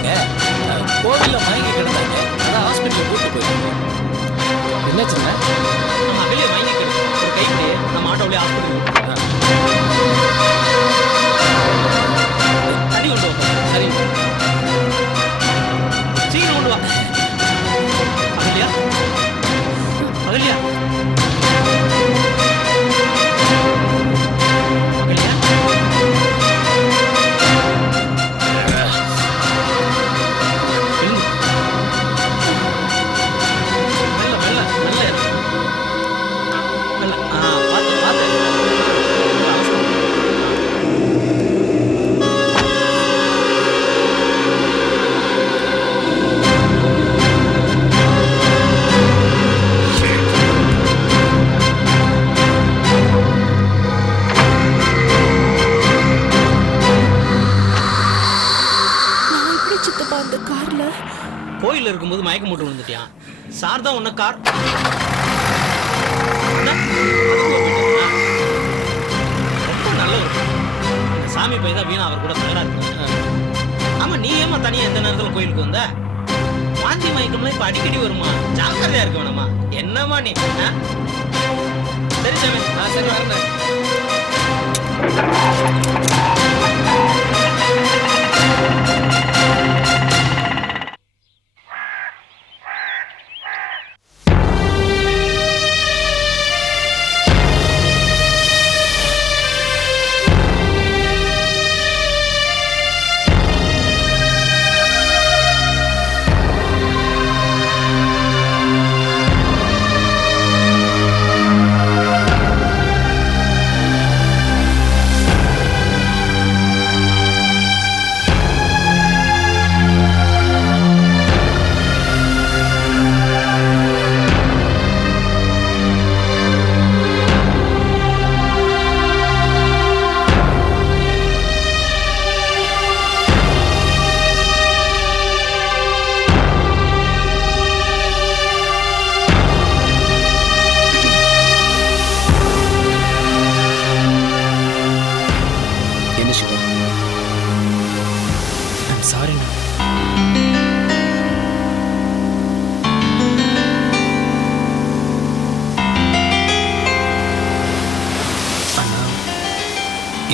ஒன்றும் அந்த கார்ல? கோயில் இருக்கும்போது மயக்கம் போட்டு விழுந்துட்டியான் சார் தான் உன்ன கார் ரொம்ப நல்லவர். இந்த சாமி பையன் தான் வீணா அவர் கூட தகரா இருக்கு ஆமா நீ ஏமா தனியா எந்த நேரத்துல கோயிலுக்கு வந்த? வாந்தி மயக்கம்லாம் இப்ப அடிக்கடி வருமா? ஜாக்கிரதையா இருக்க வேணாமா? என்னமா நீ சரி சாமி. நான் சரி வரேன்.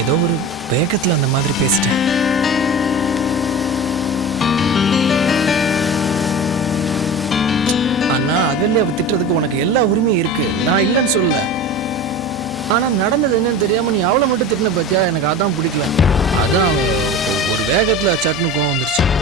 ஏதோ ஒரு வேகத்தில் அந்த மாதிரி பேசிட்டேன். அண்ணா அகல்யாவை திட்டுறதுக்கு உனக்கு எல்லா உரிமையும் இருக்கு. நான் இல்லைன்னு சொல்லல. ஆனா நடந்தது என்னன்னு தெரியாம நீ அவளை மட்டும் திட்டின பத்தியா? எனக்கு அதான் பிடிக்கல. அதான் ஒரு வேகத்துல சட்னு கோவம் வந்துருச்சு.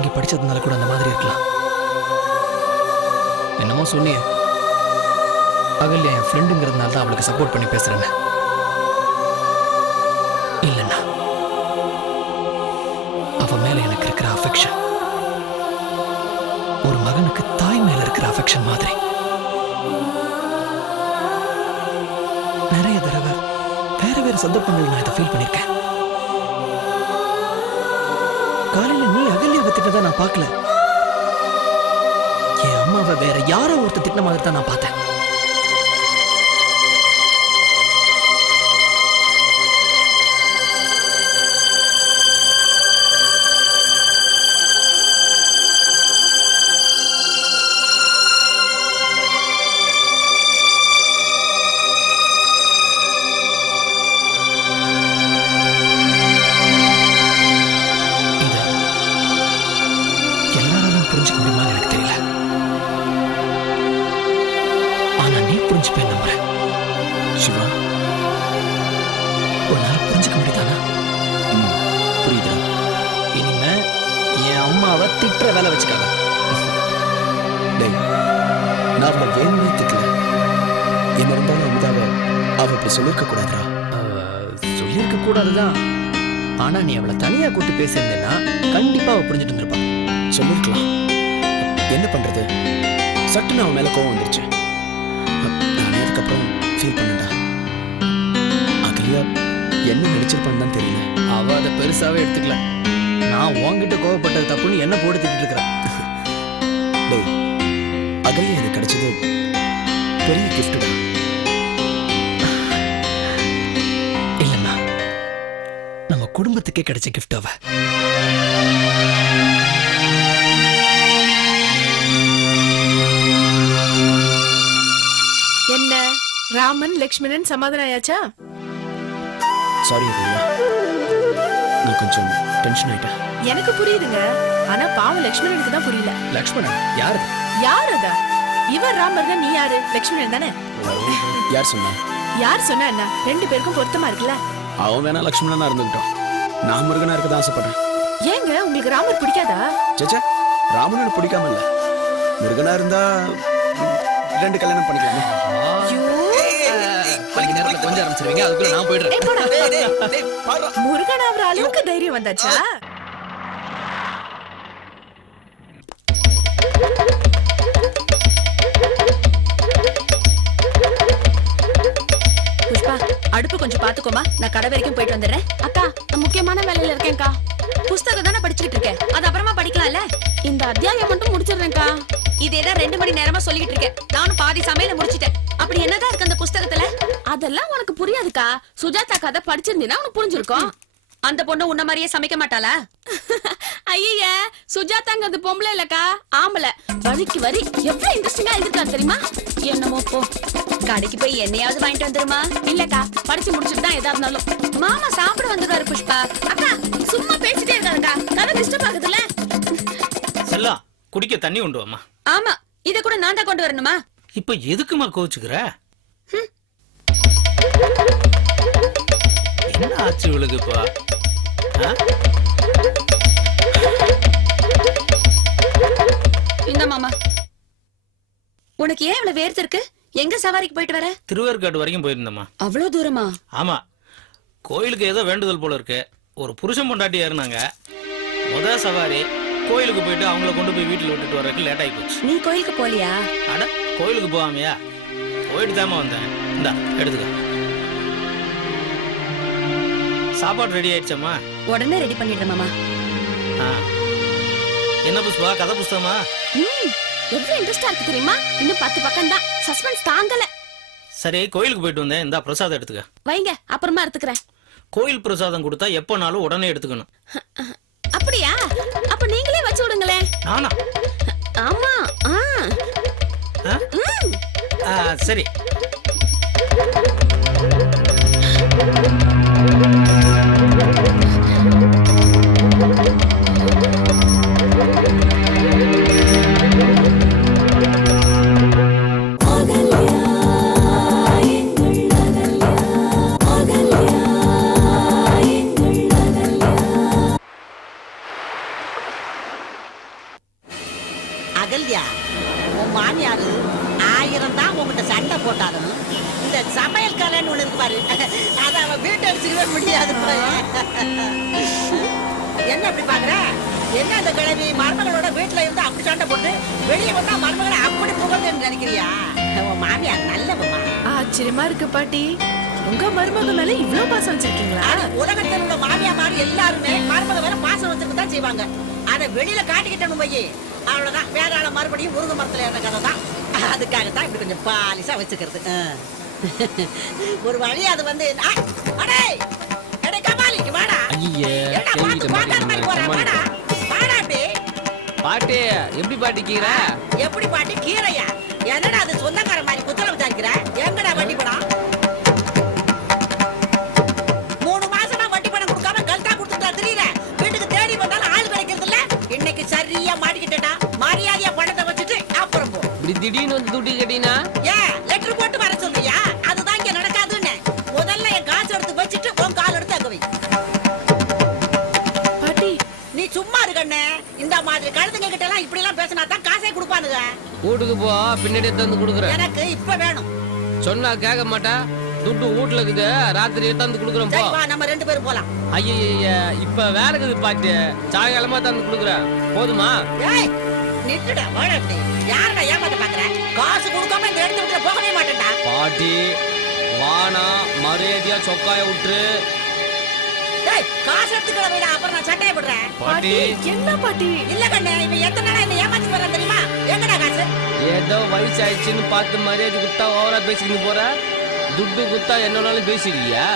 இங்கே படித்ததுனால படிச்சதுனால கூட அந்த மாதிரி இருக்கலாம். என்னமோ சொன்னியே அகல்யா என் ஃப்ரெண்டுங்கிறதுனால தான் அவளுக்கு சப்போர்ட் பண்ணி பேசுகிறேன்னு இல்லைண்ணா. அவ மேல எனக்கு இருக்கிற அஃபெக்ஷன் ஒரு மகனுக்கு தாய் மேல இருக்கிற அஃபெக்ஷன் மாதிரி. நிறைய தடவை வேற வேற சந்தர்ப்பங்கள் நான் இதை ஃபீல் பண்ணியிருக்கேன் திட்டத்தை நான் பார்க்கல. என் அம்மாவை வேற யாரோ ஒருத்தர் திட்டின மாதிரி தான் நான் பார்த்தேன். புரிஞ்சுப்பேன் நம்புறேன் சிவா உன்னால புரிஞ்சுக்க முடியுதானா புரியுதா இனிமே என் அம்மாவை திட்டுற வேலை வச்சுக்காத. டேய் நான் அவளை வேணும்னே திட்டல. என்ன இருந்தாலும் அமுதாவை அவ இப்படி சொல்லிருக்க கூடாதுடா. சொல்லியிருக்க கூடாதுதான். ஆனா நீ அவளை தனியா கூட்டு பேசியிருந்தேன்னா கண்டிப்பா அவ புரிஞ்சுட்டு இருந்திருப்பா. சொல்லிருக்கலாம். என்ன பண்றது? சட்டுன்னு அவன் மேல கோவம் வந்துருச்சு. பெருசாவே எடுத்துக்கல. நான் உன்கிட்ட கோவப்பட்டது தப்புன்னு என்ன போட்டு திட்டிட்டு இருக்கிறேன் டேய் அகலியா எனக்கு கிடைச்சது பெரிய கிஃப்ட்டுடா இல்லம்மா நம்ம குடும்பத்துக்கே கிடைச்ச கிஃப்ட் அவ. என்ன ராமன் லக்ஷ்மணன் சமாதானம் ஆயாச்சா? சாரி கொஞ்சம் டென்ஷன் ஆயிட்டேன் எனக்கு புரியுதுங்க. ஆனா பாவம் லக்ஷ்மணனுக்கு தான் புரியல. லக்ஷ்மணன் யாரு யார் அதா? இவர் ராமர்னா நீ யாரு? லக்ஷ்மணன் தானே? யார் சொன்னா? யார் சொன்னா என்ன? ரெண்டு பேருக்கும் பொருத்தமா இருக்குல்ல? அவன் வேணா லக்ஷ்மணனா இருந்துக்கிட்டோம் நான் முருகனா இருக்க தான் ஆசைப்படுறேன். ஏங்க உங்களுக்கு ராமர் பிடிக்காதா? சேச்சா ராமனோட பிடிக்காம இல்ல. முருகனா இருந்தா ரெண்டு கல்யாணம் பண்ணிக்கலாமே. கொஞ்ச நேரத்துல கொஞ்சம் ஆரம்பிச்சிருவீங்க. அதுக்குள்ள நான் போயிடுறேன். முருகன் அவர் அளவுக்கு தைரியம் வந்தாச்சா? புஷ்பா அடுப்பு கொஞ்சம் பாத்துக்கோமா. நான் கடை வரைக்கும் போயிட்டு வந்துடுறேன். அக்கா நான் முக்கியமான வேலையில இருக்கேன்க்கா. புஸ்தகம் தானே படிச்சுட்டு இருக்கேன். அது அப்புறமா படிக்கலாம்ல? இந்த அத்தியாயம் மட்டும் முடிச்சிடுறேன்க்கா. இதேதான் ரெண்டு மணி நேரமா சொல்லிக்கிட்டு இருக்கேன். நானும் பாதி சமையல முடிச்சிட்டேன். அப்படி என்னதான் இருக்கு அந்த புஸ்தகத்துல? அதெல்லாம் உனக்கு புரியாதுக்கா. சுஜாதா கதை படிச்சிருந்தீங்கன்னா உனக்கு புரிஞ்சிருக்கும். அந்த பொண்ணு உன்ன மாதிரியே சமைக்க மாட்டாளா? ஐய சுஜாதாங்கிறது பொம்பளை இல்லக்கா. ஆம்பளை. வரிக்கு வரி. எவ்வளவு இன்ட்ரெஸ்டிங்கா எழுதிருக்காரு தெரியுமா? என்னமோ போ. கடைக்கு போய் என்னையாவது வாங்கிட்டு வந்துருமா? இல்லக்கா படிச்சு முடிச்சுட்டு தான் எதா இருந்தாலும். மாமா சாப்பிட வந்துருவாரு புஷ்பா. அக்கா சும்மா பேசிட்டே இருக்காதுக்கா. கதை டிஸ்டர்ப் ஆகுதுல்ல? செல்லம் குடிக்க தண்ணி கொண்டு வாமா ஆமா இத கூட நான் தான் கொண்டு வரணுமா? இப்ப எதுக்குமா கோச்சுக்கிற என்ன ஆச்சு இவளுக்குப்பா? இந்த மாமா. உனக்கு ஏன் இவ்வளவு வேர்த்து இருக்கு? எங்க சவாரிக்கு போயிட்டு வர? திருவேற்காடு வரைக்கும் போயிருந்தம்மா. அவ்வளவு தூரமா? ஆமா. கோயிலுக்கு ஏதோ வேண்டுதல் போல இருக்கு. ஒரு புருஷன் பொண்டாட்டி ஏறினாங்க. முத சவாரி கோயிலுக்கு போயிட்டு அவங்கள கொண்டு போய் வீட்டுல விட்டுட்டு வர்றதுக்கு லேட் ஆகி போச்சு. நீ கோயிலுக்கு போலியா? அட கோயிலுக்கு போகாமையா? போயிட்டு தாமா வந்தேன். இந்தா எடுத்துக்க. சாப்பாடு ரெடி ஆயிடுச்சம்மா? உடனே ரெடி பண்ணிடுறேன் மாமா. ஆ. என்ன புஷ்பா? கதை புஸ்தகமா? எவ்வளவு இன்ட்ரெஸ்டா இருக்கு தெரியுமா? இன்னும் பத்து பக்கம் தான். சஸ்பென்ஸ் தாங்கல. சரி கோயிலுக்கு போயிட்டு வந்தேன். இந்தா பிரசாதம் எடுத்துக்க. வைங்க அப்புறமா எடுத்துக்கிறேன். கோயில் பிரசாதம் கொடுத்தா எப்போனாலும் உடனே எடுத்துக்கணும். அப்படியா? அப்ப நீங்களே வச்சு விடுங்களேன். நானா? ஆமா? ஆ, சரி. வெளியே வந்தா மருமகளை அப்படி புகழ்ந்து நினைக்கிறியா? உன் மாமியார் நல்லவமா ஆச்சரியமா இருக்கு பாட்டி. உங்க மருமக மேல இவ்ளோ பாசம் வச்சிருக்கீங்களா? உலகத்தில் உள்ள மாமியா மாதிரி எல்லாருமே மருமக மேல பாசம் வச்சுட்டு தான் செய்வாங்க. அதை வெளியில காட்டிக்கிட்டணும் போய் அவ்வளவுதான். வேற ஆள மறுபடியும் முருங்கை மரத்துல ஏற கதை தான். அதுக்காகத்தான் இப்படி கொஞ்சம் பாலிசா வச்சுக்கிறது. ஒரு வழி அது வந்து அடே அடே கபாலி இங்க வாடா. ஐயே பாட்டி? எப்படி பாட்டி கீரை? எப்படி பாட்டி கீரையா? என்னடா அது வீட்டுக்கு போ பின்னாடியே தந்து கொடுக்குறேன். எனக்கு இப்ப வேணும். சொன்னா கேட்க மாட்டேன் துட்டு வீட்டுல இருக்குது. ராத்திரி தந்து கொடுக்குறேன் போ. நம்ம ரெண்டு பேரும் போலாம். ஐய இப்ப வேற இருக்குது பாட்டி சாயங்காலமா தந்து கொடுக்குறேன். போதுமா? நிட்டுடா வாடா இப்படி. யாரடா ஏமாத்த பாக்குற? காசு கொடுக்காம இந்த இடத்த விட்டு போகவே மாட்டேன்டா. பாட்டி வானா மரியாதையா சொக்காய விட்டுரு. டேய் காசு எடுத்துக்கிட வைடா அப்புறம் நான் சட்டையை போடுறேன். பாட்டி. என்ன பாட்டி? இல்ல கண்ணு இவன் எத்தனை நாளா என்ன ஏமாத்தி வர்றான் தெரியுமா? எங்கடா காசு? ஏதோ வயசு ஆயிடுச்சுன்னு பார்த்து மரியாதை குத்தா ஓவரா பேசிக்கிட்டு போற? துட்டு குத்தா என்னன்னாலும் பேசிடுவியா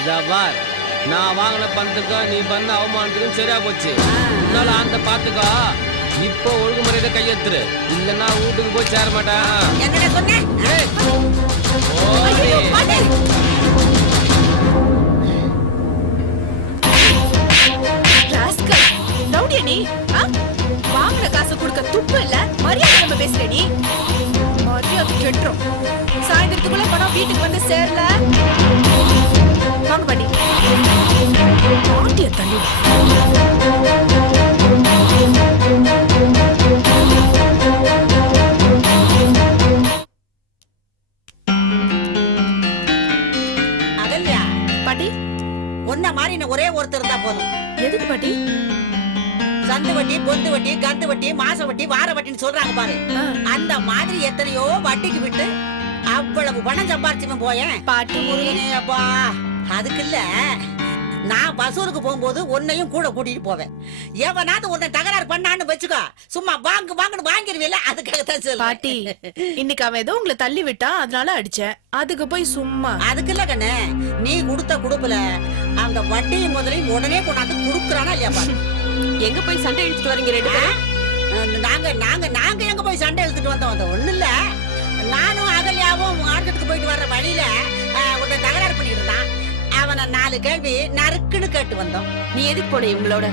இதா பார் நான் வாங்கின பணத்துக்கும் நீ பண்ண அவமானத்துக்கும் சரியா போச்சு. உன்னால அந்த பாத்துக்கோ. இப்போ ஒழுங்கு மரியாதை கையெத்துரு இல்லைன்னா வீட்டுக்கு போய் சேர மாட்டேன். என்னடா சொன்ன? நீ? ஆ? காசு கொடுக்க துப்பு இல்ல? மரியாதை நம்ம பேசுற நீ. மரியாதை கெட்டுரும். சாயந்தரத்துக்குள்ள பணம் வீட்டுக்கு வந்து சேரல. வாங்க பாட்டி. பாட்டிய தள்ளி வட்டி கந்து வட்டி மாச வட்டி வார வட்டின்னு சொல்றாங்க பாரு. அந்த மாதிரி எத்தனையோ வட்டிக்கு விட்டு அவ்வளவு பணம் சம்பாரிச்சுவன் போயேன். பாட்டி அப்பா அதுக்கு இல்ல. நான் வசூலுக்கு போகும்போது உன்னையும் கூட கூட்டிட்டு போவேன். எவனாவது உன்னை தகராறு பண்ணான்னு வச்சுக்கோ. சும்மா வாங்கு வாங்குன்னு வாங்கிருவில்ல அதுக்காகத்தான் பாட்டி சொல்ல இன்னைக்கு அவன் ஏதோ உங்களை தள்ளி விட்டான் அதனால அடிச்சேன் அதுக்கு போய் சும்மா. அதுக்கு இல்ல கண்ணு நீ கொடுத்த குடுப்புல அந்த வட்டியும் முதலையும் உடனே கொண்டாந்து குடுக்குறானா இல்லையா பாரு. எங்க போய் சண்டை இழுத்துட்டு வரீங்க ரெண்டு பேரும்? நாங்க நாங்க நாங்க எங்க போய் சண்டை எடுத்துட்டு வந்தோம்? அந்த ஒண்ணு இல்ல. நானும் அகல்யாவும் மார்க்கெட்டுக்கு போயிட்டு வர்ற வழியில ஒருத்தன் தகராறு பண்ணிட்டு இருந்தான் அவனை நாலு கேள்வி நறுக்குன்னு கேட்டு வந்தோம். நீ எதுக்கு போன இவங்களோட?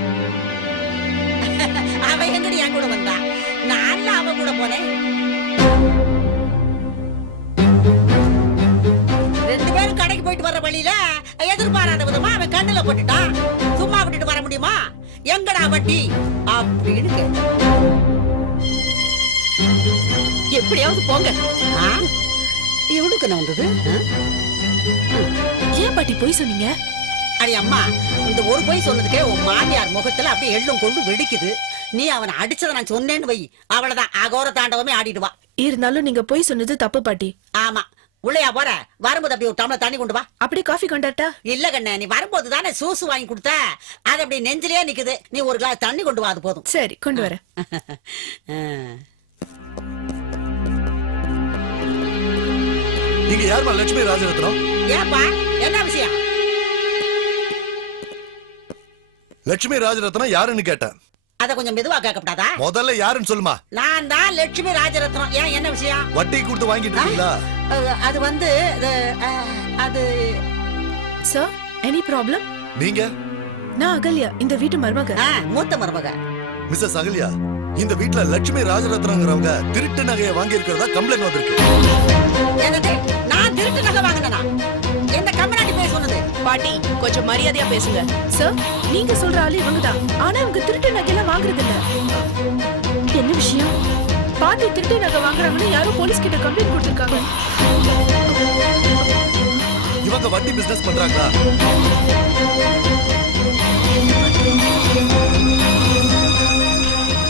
அவன் எங்கடி என் கூட வந்தான்? நான் அவன் கூட போனேன். ரெண்டு பேரும் கடைக்கு போயிட்டு வர்ற வழியில எதிர்பாராத விதமா அவன் கண்ணுல போட்டுட்டான். சும்மா விட்டுட்டு வர முடியுமா? எங்கடா வட்டி? அப்படின்னு கேட்டான். எப்படியாவது போங்க. ஆ? இவனுக்கு என்ன வந்தது? ஏன் பாட்டி போய் சொன்னீங்க? அடி அம்மா இந்த ஒரு பொய் சொன்னதுக்கே உன் மாமியார் முகத்துல அப்படியே எள்ளும் கொண்டு வெடிக்குது. நீ அவனை அடிச்சதை நான் சொன்னேன்னு வை. அவ்வளவுதான் அகோர தாண்டவமே ஆடிடுவா. இருந்தாலும் நீங்க போய் சொன்னது தப்பு பாட்டி. ஆமா. உள்ளையா போற? வரும்போது அப்படி ஒரு டம்ளர் தண்ணி கொண்டு வா. அப்படியே காஃபி கொண்டாட்டா இல்ல கண்ணே நீ வரும்போது தானே சூசு வாங்கி கொடுத்த? அது அப்படி நெஞ்சிலே நிக்குது. நீ ஒரு கிளாஸ் தண்ணி கொண்டு வா அது போதும். சரி கொண்டு வரேன். ஆ. நீங்க யாருமா லட்சுமி ராஜரத்னம்? ஏப்பா என்ன விஷயம்? லட்சுமி ராஜரத்னம் யாருன்னு கேட்டேன். அத கொஞ்சம் மெதுவா கேட்கப்படாதா? முதல்ல யாருன்னு சொல்லுமா? நான் தான் லட்சுமி ராஜரத்னம். ஏன் என்ன விஷயம்? வட்டி கொடுத்து வாங்கிட்டு இருக்கீங்களா? அது வந்து அது, சார் எனி ப்ராப்ளம் நீங்க? நான் அகல்யா இந்த வீட்டு மருமக. ஆ, மூத்த மருமக. மிஸ்ஸஸ் அகல்யா இந்த வீட்ல லட்சுமி ராஜரத்னங்கிறவங்க திருட்டு நகையை வாங்கி இருக்கிறதா கம்ப்ளைண்ட் வந்திருக்கு. என்னது? நான் திருட்டு நகை வாங்கினா எந்த கம்பெனி போய் சொன்னது? பாட்டி கொஞ்சம் மரியாதையா பேசுங்க. சார் நீங்க சொல்ற ஆளு இவங்க தான். ஆனா இவங்க திருட்டு நகையெல்லாம் வாங்குறது இல்ல பாட்டி திருட்டு நகை வாங்குறாங்கன்னு யாரோ போலீஸ் கிட்ட கம்ப்ளைண்ட் கொடுத்திருக்காங்க. இவங்க வட்டி பிசினஸ் பண்றாங்களா?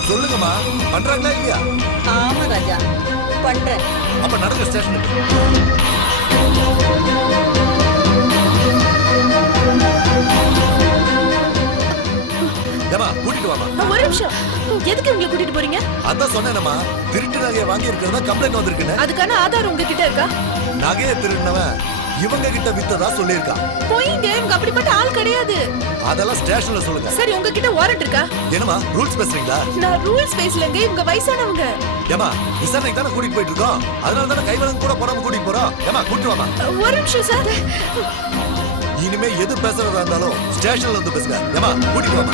சொல்லுங்கம்மா பண்றாங்களா இல்லையா? ஆமா ராஜா பண்றேன். அப்ப நடந்த ஸ்டேஷனுக்கு ஏமா கூட்டிட்டு வாமா ஒரு நிமிஷம். எதுக்கு உங்களை கூட்டிட்டு போறீங்க? அதான் சொன்னேனம்மா திருட்டு நகையை வாங்கி இருக்கிறதா கம்ப்ளைண்ட் வந்திருக்குன்னு. அதுக்கான ஆதாரம் உங்ககிட்ட இருக்கா? நகையை திருடினவன் இவங்க கிட்ட வித்ததா சொல்லியிருக்கான். போயிங்க இவங்க அப்படிப்பட்ட ஆள் கிடையாது. அதெல்லாம் ஸ்டேஷன்ல சொல்லுங்க. சரி உங்ககிட்ட வாரண்ட் இருக்கா? என்னமா ரூல்ஸ் பேசுறீங்களா? நான் ரூல்ஸ் பேசலங்க இவங்க வயசானவங்க. ஏமா விசாரணைக்கு தானே கூட்டிட்டு போயிட்டு இருக்கோம். அதனால தானே கைவளம் கூட போடாம கூட்டிட்டு போறோம். ஏமா கூட்டிட்டு வாமா ஒரு நிமிஷம் சார் இனிமே எது பேசுறதா இருந்தாலும் ஸ்டேஷன்ல வந்து பேசுங்க. ஏமா கூட்டிட்டு வாமா